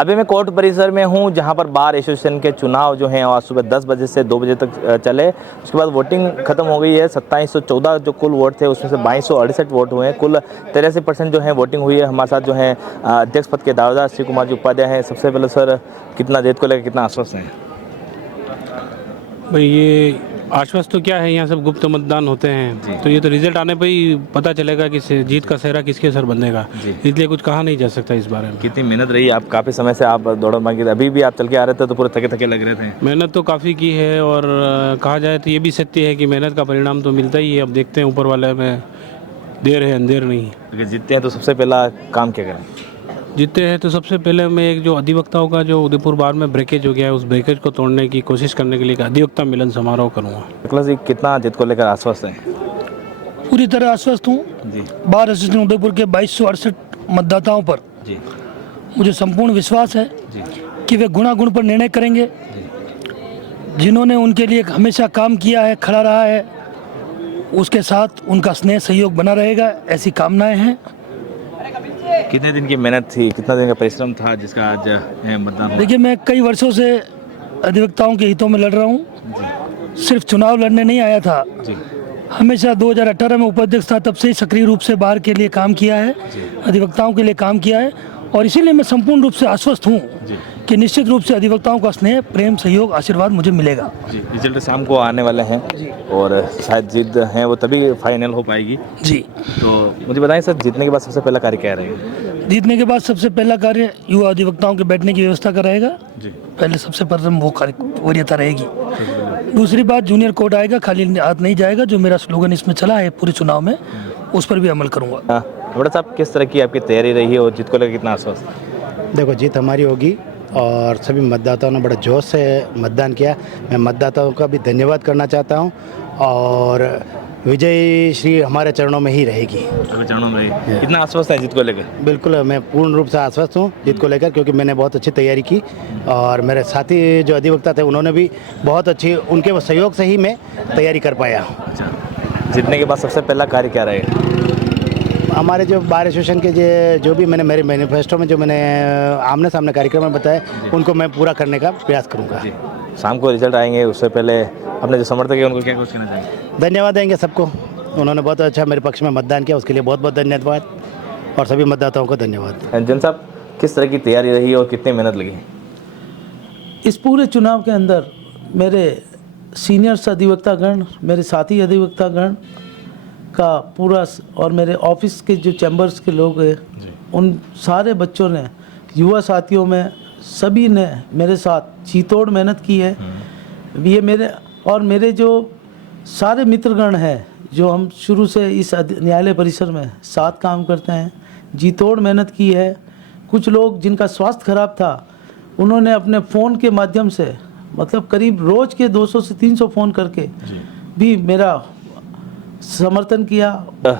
अभी मैं कोर्ट परिसर में हूं, जहां पर बार एसोसिएशन के चुनाव जो हैं आज सुबह 10 बजे से 2 बजे तक चले। उसके बाद वोटिंग खत्म हो गई है। 2714 जो कुल वोट थे उसमें से 2268 वोट हुए हैं। कुल 83% जो है वोटिंग हुई है। हमारे साथ जो है अध्यक्ष पद के दावेदार श्री कुमार जी उपाध्याय हैं। सबसे पहले सर, कितना जीत को लेकर कितना आश्वस्त हैं? भाई ये आश्वस्त तो क्या है, यहाँ सब गुप्त मतदान होते हैं, तो ये तो रिजल्ट आने पर ही पता चलेगा कि जीत का सेहरा किसके सर बनेगा। इसलिए कुछ कहा नहीं जा सकता इस बारे में। कितनी मेहनत रही? आप काफ़ी समय से आप दौड़ मांगी, अभी भी आप चल के आ रहे थे तो पूरे थके थके लग रहे थे। मेहनत तो काफ़ी की है, और कहा जाए तो ये भी सत्य है कि मेहनत का परिणाम तो मिलता ही है। अब देखते हैं ऊपर वाले में देर है अंधेर नहीं। अगर जीतते हैं तो सबसे पहला काम क्या करें? जीतते हैं तो सबसे पहले मैं एक जो अधिवक्ताओं का जो उदयपुर बार में ब्रेकेज हो गया है, उस ब्रेकेज को तोड़ने की कोशिश करने के लिए एक अधिवक्ता मिलन समारोह करूँगा। निकला जी, कितना जीत को लेकर आश्वस्त हैं? पूरी तरह आश्वस्त हूँ। जी बार एसोसिएशन उदयपुर के 2268 मतदाताओं पर जी मुझे संपूर्ण विश्वास है जी कि वे गुणागुण पर निर्णय करेंगे। जिन्होंने उनके लिए हमेशा काम किया है, खड़ा रहा है, उसके साथ उनका स्नेह सहयोग बना रहेगा, ऐसी कामनाएं हैं। कितने दिन की मेहनत थी, कितना दिन का परिश्रम था जिसका आज मतदान हुआ? देखिए, मैं कई वर्षों से अधिवक्ताओं के हितों में लड़ रहा हूँ। सिर्फ चुनाव लड़ने नहीं आया था। जी हमेशा 2018 में उपाध्यक्ष था, तब से ही सक्रिय रूप से बार के लिए काम किया है, अधिवक्ताओं के लिए काम किया है, और इसीलिए मैं संपूर्ण रूप से आश्वस्त हूँ कि निश्चित रूप से अधिवक्ताओं का स्नेह, प्रेम, सहयोग, आशीर्वाद मुझे मिलेगा। जी रिजल्ट शाम को आने वाले हैं और शायद जीत है वो तभी फाइनल हो पाएगी। जी, तो मुझे बताएं सर, जीतने के बाद सबसे पहला कार्य क्या रहेगा? जीतने के बाद सबसे पहला कार्य युवा अधिवक्ताओं के बैठने की व्यवस्था का रहेगा। जी पहले सबसे प्रथम वो कार्य वरीयता रहेगी। दूसरी बात, जूनियर कोर्ट आएगा, खाली हाथ नहीं जाएगा। जो मेरा स्लोगन इसमें चला है पूरे चुनाव में, उस पर भी अमल करूँगा। बड़ा साहब, किस तरह की आपकी तैयारी रही है और जीत को लेकर कितना आश्वस्त? देखो, जीत हमारी होगी और सभी मतदाताओं ने बड़े जोश से मतदान किया। मैं मतदाताओं का भी धन्यवाद करना चाहता हूं, और विजय श्री हमारे चरणों में ही रहेगी। चरणों में कितना आश्वस्त है जीत को लेकर? बिल्कुल, मैं पूर्ण रूप से आश्वस्त हूं जीत को लेकर, क्योंकि मैंने बहुत अच्छी तैयारी की, और मेरे साथी जो अधिवक्ता थे उन्होंने भी बहुत अच्छी, उनके सहयोग से ही मैं तैयारी कर पाया। जीतने के बाद सबसे पहला कार्य क्या रहेगा? हमारे जो बार एसोसिएशन के जो भी मैंने मेरे मैनिफेस्टो में जो मैंने आमने सामने कार्यक्रम में बताए, उनको मैं पूरा करने का प्रयास करूंगा। शाम को रिजल्ट आएंगे, उससे पहले अपने जो समर्थक है उनको क्या कुछ कहना चाहेंगे? धन्यवाद देंगे सबको, उन्होंने बहुत अच्छा मेरे पक्ष में मतदान किया, उसके लिए बहुत बहुत धन्यवाद, और सभी मतदाताओं को धन्यवाद। जन साहब, किस तरह की तैयारी रही और कितनी मेहनत लगी? इस पूरे चुनाव के अंदर मेरे सीनियर्स अधिवक्तागण, मेरे साथी अधिवक्तागण का पूरा, और मेरे ऑफिस के जो चैम्बर्स के लोग हैं, उन सारे बच्चों ने, युवा साथियों में सभी ने मेरे साथ जीतोड़ मेहनत की है। ये मेरे जो सारे मित्रगण हैं, जो हम शुरू से इस न्यायालय परिसर में साथ काम करते हैं, जीतोड़ मेहनत की है। कुछ लोग जिनका स्वास्थ्य खराब था, उन्होंने अपने फ़ोन के माध्यम से, मतलब करीब रोज़ के 200 से 300 फ़ोन करके भी मेरा समर्थन किया।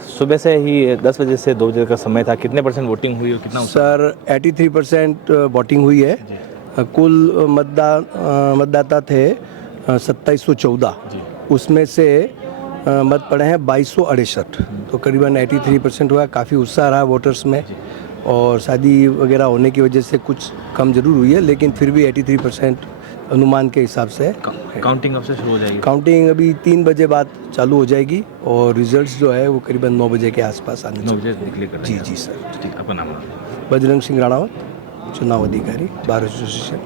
सुबह से ही 10 बजे से 2 बजे का समय था, कितने % वोटिंग हुई और कितना? सर 83% वोटिंग हुई है। कुल मतदाता थे 2714, उसमें से मत पड़े हैं 2268, तो करीबन 83% हुआ। काफ़ी उत्साह रहा वोटर्स में, और शादी वगैरह होने की वजह से कुछ कम जरूर हुई है, लेकिन फिर भी 83% अनुमान के हिसाब से। काउंटिंग अब से शुरू हो जाएगी? काउंटिंग अभी 3 बजे बाद चालू हो जाएगी, और रिजल्ट्स जो है वो करीबन 9 बजे के आसपास आने 9 बजे निकले कर? जी सर। ठीक, आपका नाम? बजरंग सिंह राणावत, चुनाव अधिकारी, बार एसोसिएशन।